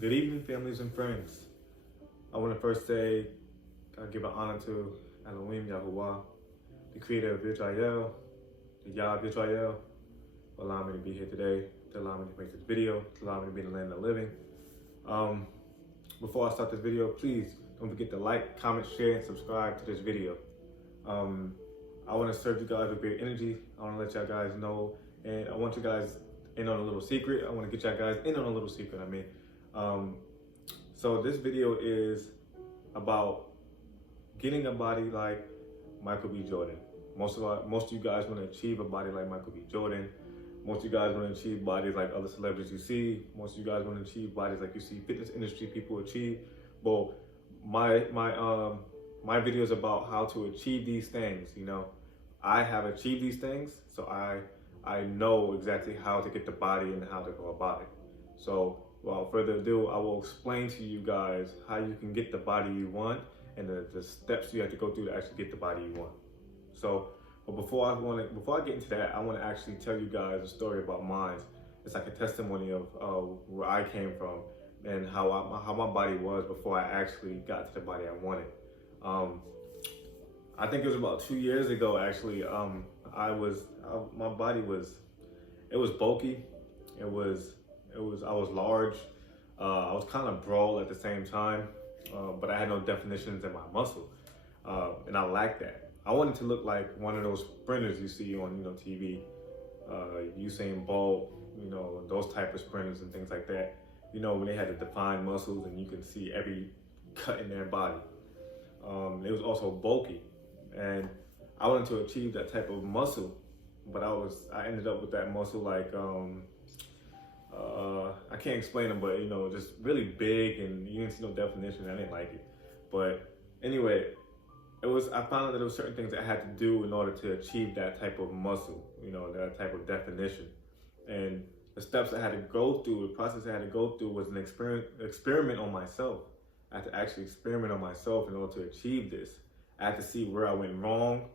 Good evening, families and friends. I want to first say, give an honor to Elohim Yahuwah, the creator of Israel, the Yah of Israel, for allowing me to be here today, to allow me to make this video, to allow me to be in the land of the living. Before I start this video, please don't forget to like, comment, share, and subscribe to this video. I want to serve you guys with great energy. I want to let y'all guys know, and I want you guys in on a little secret. I want to get y'all guys in on a little secret. So this video is about getting a body like Michael B. Jordan. Most of you guys want to achieve a body like Michael B. Jordan. Most of you guys want to achieve bodies like other celebrities you see. Most of you guys want to achieve bodies like you see fitness industry people achieve. Well, my video is about how to achieve these things. You know, I have achieved these things, so I know exactly how to get the body and how to go about it. So without further ado, I will explain to you guys how you can get the body you want and the steps you have to go through to actually get the body you want. So, but before I get into that, I want to actually tell you guys a story about mine. It's like a testimony of where I came from and how my body was before I actually got to the body I wanted. I think it was about 2 years ago actually. My body was bulky. I was large. I was kind of broad at the same time, but I had no definitions in my muscle, and I lacked that. I wanted to look like one of those sprinters you see on TV, Usain Bolt, those type of sprinters and things like that. When they had the defined muscles and you can see every cut in their body. It was also bulky, and I wanted to achieve that type of muscle, but I ended up with that muscle like I can't explain them, but just really big, and you didn't see no definition. I didn't like it, but anyway, I found out that there were certain things I had to do in order to achieve that type of muscle, that type of definition, and the steps I had to go through, the process I had to go through was an experiment on myself. I had to actually experiment on myself in order to achieve this. I had to see where I went wrong,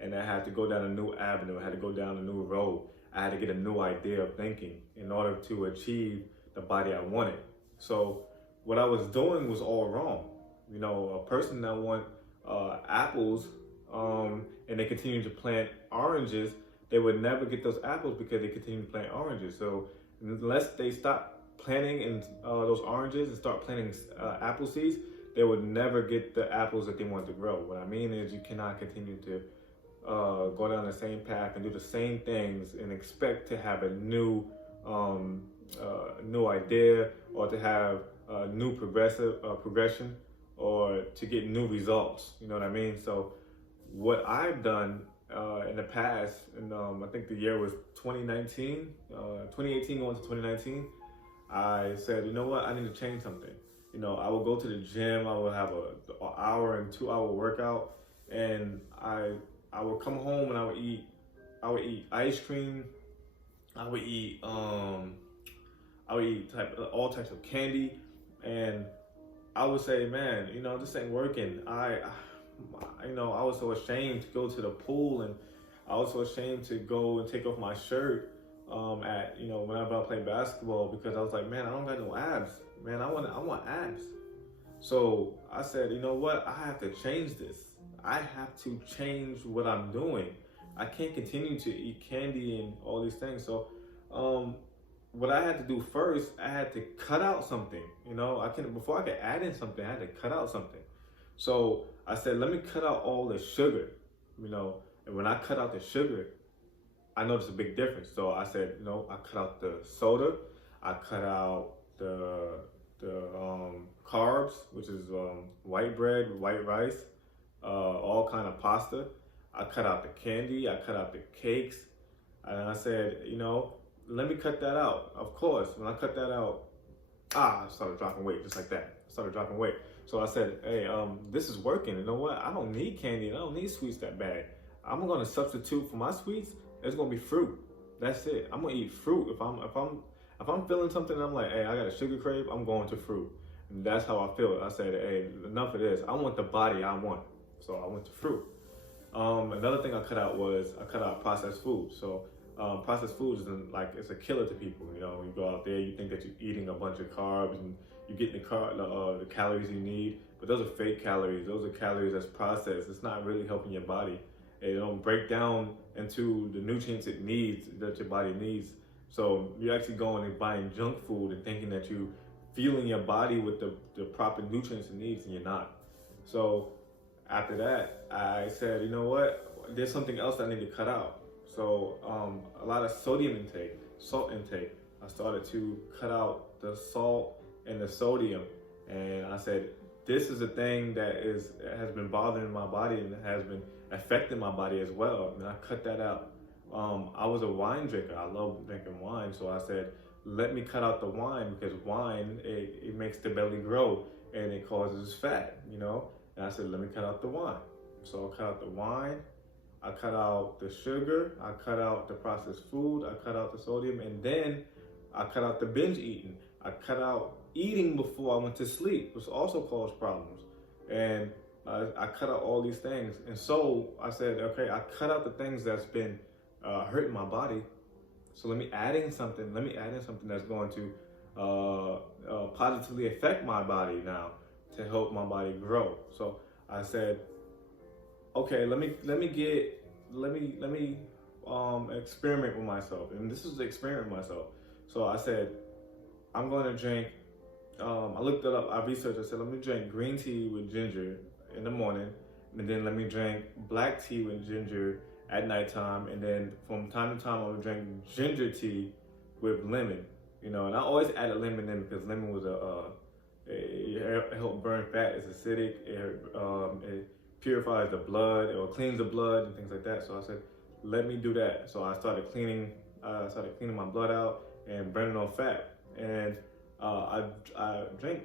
and I had to go down a new avenue. I had to go down a new road. I had to get a new idea of thinking in order to achieve the body I wanted. So what I was doing was all wrong. A person that want apples and they continue to plant oranges, they would never get those apples because they continue to plant oranges. So unless they stop planting those oranges and start planting apple seeds, they would never get the apples that they want to grow. What I mean is, you cannot continue to go down the same path and do the same things and expect to have a new idea, or to have a new progression, or to get new results. You know what I mean? So what I've done in the past, and I think the year was 2018 going to 2019, I said, you know what, I need to change something. I would go to the gym, I would have an hour and 2 hour workout, and I would come home and I would eat ice cream, I would eat all types of candy, and I would say, man, this ain't working. I was so ashamed to go to the pool, and I was so ashamed to go and take off my shirt whenever I play basketball, because I was like, man, I don't got no abs. Man, I want abs. So I said, you know what? I have to change this. I have to change what I'm doing. I can't continue to eat candy and all these things. So what I had to do first, I had to cut out something. Before I could add in something, I had to cut out something. So I said, let me cut out all the sugar, and when I cut out the sugar, I noticed a big difference. So I said, I cut out the soda, I cut out the carbs, which is white bread, white rice, all kind of pasta. I cut out the candy, I cut out the cakes, and I said, let me cut that out. Of course, when I cut that out, I started dropping weight just like that. I started dropping weight. So I said, hey, this is working. You know what? I don't need candy, and I don't need sweets that bad. I'm gonna substitute for my sweets. It's gonna be fruit. That's it. I'm gonna eat fruit. If I'm feeling something and I'm like, hey, I got a sugar crave, I'm going to fruit. And that's how I feel. I said, hey, enough of this. I want the body I want. So I went to fruit. Another thing I cut out processed food. So processed food it's a killer to people. You go out there, you think that you're eating a bunch of carbs and you get the calories you need, but those are fake calories. Those are calories that's processed. It's not really helping your body. It don't break down into the nutrients it needs, that your body needs. So you're actually going and buying junk food and thinking that you fueling your body with the proper nutrients it needs, and you're not. So after that, I said, you know what? There's something else I need to cut out. So a lot of sodium intake, salt intake. I started to cut out the salt and the sodium, and I said, this is a thing that has been bothering my body and has been affecting my body as well. And I cut that out. I was a wine drinker. I love drinking wine, so I said, let me cut out the wine, because wine, it makes the belly grow and it causes fat, you know? And I said, let me cut out the wine. So I cut out the wine, I cut out the sugar, I cut out the processed food, I cut out the sodium, and then I cut out the binge eating. I cut out eating before I went to sleep, which also caused problems. And I cut out all these things. And so I said, okay, I cut out the things that's been hurting my body. So let me add in something that's going to positively affect my body now, to help my body grow. So I said, okay, let me experiment with myself. And this is the experiment with myself. So I said, I'm going to drink, I looked it up, I researched, I said, let me drink green tea with ginger in the morning, and then let me drink black tea with ginger at nighttime, and then from time to time I would drink ginger tea with lemon, you know. And I always added lemon in because lemon was it helped burn fat. It's acidic. It purifies the blood, or cleans the blood and things like that. So I said, let me do that. So I started cleaning my blood out and burning off fat. And I drink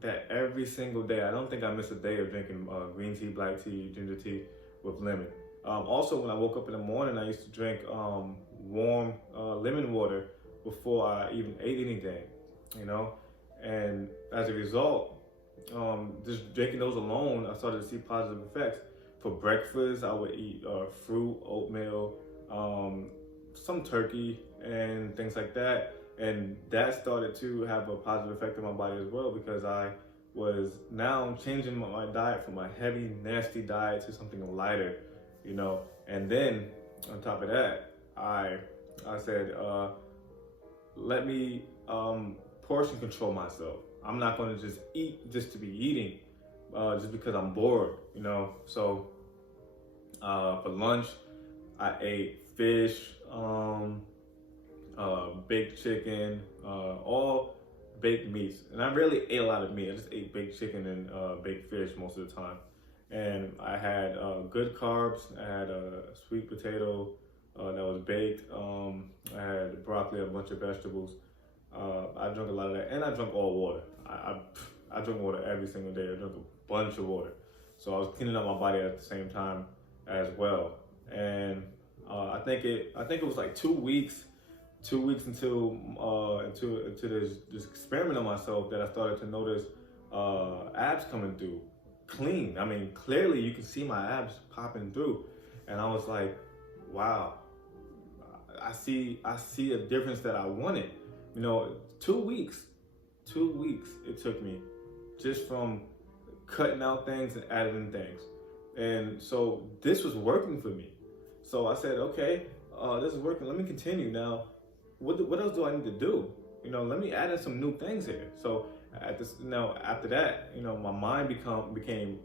that every single day. I don't think I miss a day of drinking green tea, black tea, ginger tea with lemon. Also, when I woke up in the morning, I used to drink warm lemon water before I even ate anything, you know? And as a result, just drinking those alone, I started to see positive effects. For breakfast, I would eat fruit, oatmeal, some turkey, and things like that. And that started to have a positive effect on my body as well, because I was now changing my diet from a heavy, nasty diet to something lighter, you know. And then on top of that, I said, let me portion control myself. I'm not going to just eat just to be eating, just because I'm bored, you know. So for lunch, I ate fish, baked chicken, all baked meats. And I really ate a lot of meat. I just ate baked chicken and baked fish most of the time. And I had good carbs. I had a sweet potato that was baked. I had broccoli, a bunch of vegetables. I drank a lot of that, and I drank all water. I drink water every single day. I drank a bunch of water. So I was cleaning up my body at the same time as well. And I think it was like 2 weeks into this experiment on myself that I started to notice abs coming through clean. I mean, clearly you can see my abs popping through, and I was like, wow, I see a difference that I wanted. You know, 2 weeks it took me just from cutting out things and adding in things. And so this was working for me. So I said, okay, this is working. Let me continue. Now, what else do I need to do? You know, let me add in some new things here. So after that, you know, my mind became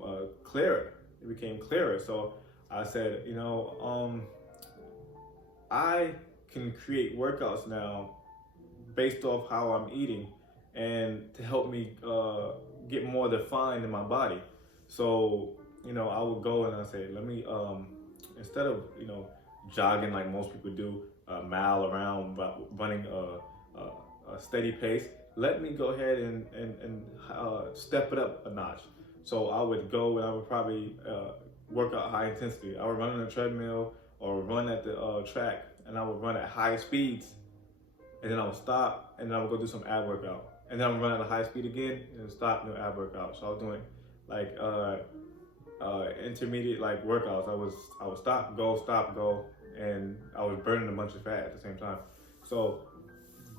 clearer. It became clearer. So I said, you know, I can create workouts now based off how I'm eating, and to help me get more defined in my body. So, you know, I would go and I say, let me, instead of, you know, jogging like most people do, a mile around, running a steady pace, let me go ahead and step it up a notch. So I would go and I would probably work out high intensity. I would run on a treadmill or run at the track, and I would run at high speeds. And then I would stop, and then I would go do some ab workout. And then I would run at a high speed again, and stop, and do ab workout. So I was doing like intermediate like workouts. I would stop, go, and I was burning a bunch of fat at the same time. So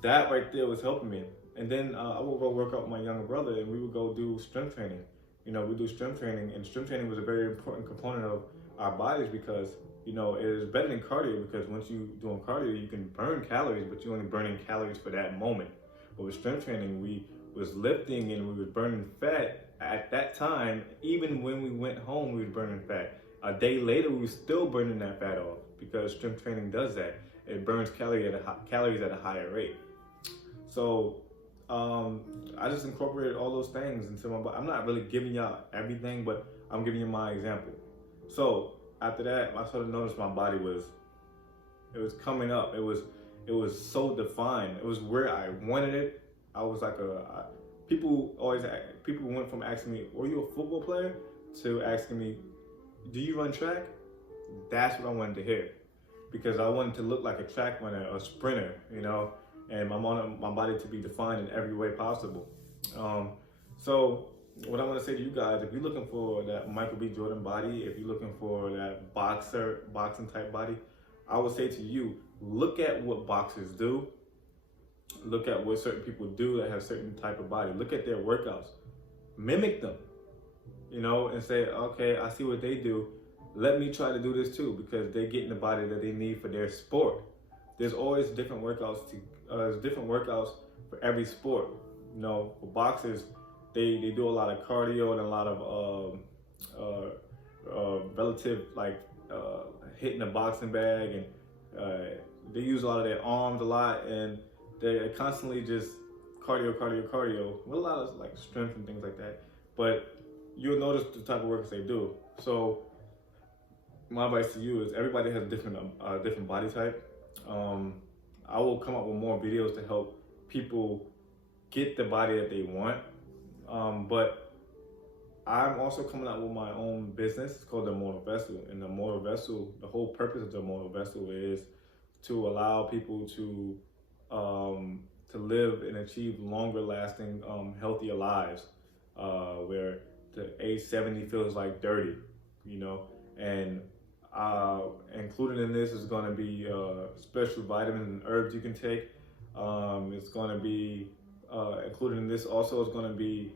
that right there was helping me. And then I would go work out with my younger brother, and we would go do strength training. We do strength training, and strength training was a very important component of our bodies because, it is better than cardio because once you doing cardio, you can burn calories, but you're only burning calories for that moment. But with strength training, we was lifting and we was burning fat at that time. Even when we went home, we was burning fat. A day later, we were still burning that fat off because strength training does that. It burns calories at a higher rate. So I just incorporated all those things into my body. I'm not really giving y'all everything, but I'm giving you my example. So after that, I sort of noticed my body was coming up. It was so defined. It was where I wanted it. I was like people went from asking me, "Were you a football player?" to asking me, "Do you run track?" That's what I wanted to hear, because I wanted to look like a track runner, a sprinter, and I wanted my body to be defined in every way possible. So what I want to say to you guys, if you're looking for that Michael B. Jordan body, if you're looking for that boxing type body, I would say to you, look at what boxers do. Look at what certain people do that have certain type of body. Look at their workouts. Mimic them, and say, okay, I see what they do. Let me try to do this too, because they're getting the body that they need for their sport. There's always different workouts for every sport. For boxers, they do a lot of cardio and a lot of relative hitting a boxing bag, and they use a lot of their arms a lot, and they're constantly just cardio with a lot of strength and things like that. But you'll notice the type of workouts they do. So my advice to you is everybody has a different body type. I will come up with more videos to help people get the body that they want. But I'm also coming out with my own business. It's called The Immortal Vessel. And The Immortal Vessel, the whole purpose of The Immortal Vessel is to allow people to live and achieve longer lasting, healthier lives, where the age 70 feels like 30, and included in this is going to be special vitamins and herbs you can take. It's going to be included in this also is going to be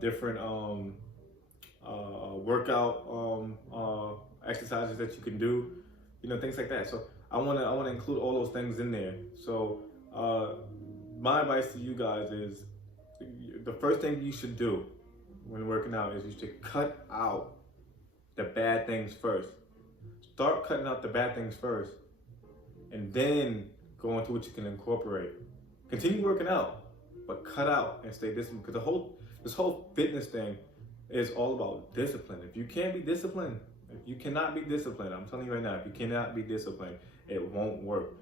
different workout exercises that you can do, things like that. So I want to include all those things in there. So my advice to you guys is the first thing you should do when working out is you should cut out the bad things first. Start cutting out the bad things first, and then go into what you can incorporate. Continue working out, but cut out and stay disciplined, because this whole fitness thing is all about discipline. If you can't be disciplined, if you cannot be disciplined, I'm telling you right now, if you cannot be disciplined, it won't work.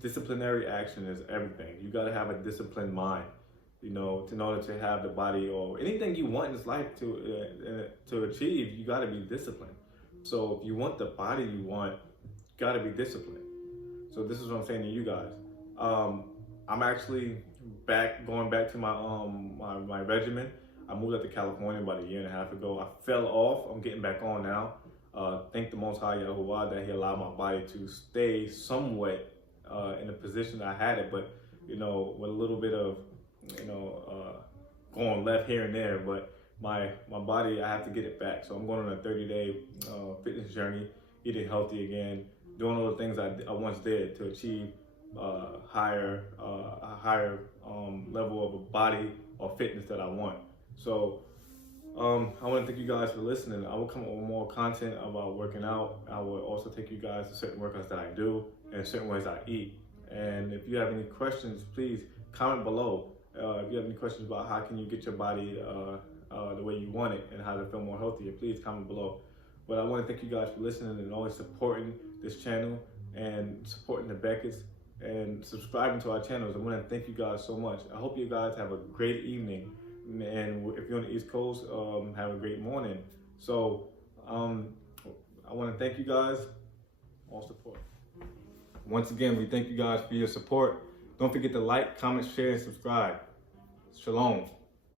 Disciplinary action is everything. You got to have a disciplined mind, in order to have the body or anything you want in this life to achieve. You got to be disciplined. So if you want the body you want, you got to be disciplined. So this is what I'm saying to you guys. I'm actually going back to my regimen. I moved up to California about 1.5 years ago. I fell off. I'm getting back on now. Thank the Most High Yahuwah that He allowed my body to stay somewhat in the position I had it, but with a little bit of going left here and there. But my body, I have to get it back. So I'm going on a 30-day fitness journey, eating healthy again, doing all the things I once did to achieve a higher level of a body or fitness that I want. So I want to thank you guys for listening. I will come up with more content about working out. I will also take you guys to certain workouts that I do and certain ways I eat. And if you have any questions, please comment below. If you have any questions about how can you get your body the way you want it and how to feel more healthier, please comment below. But I want to thank you guys for listening and always supporting this channel and supporting the Becketts and subscribing to our channels. I want to thank you guys so much. I hope you guys have a great evening. And if you're on the East Coast, have a great morning. So I want to thank you guys, all support. Once again, we thank you guys for your support. Don't forget to like, comment, share, and subscribe. Shalom.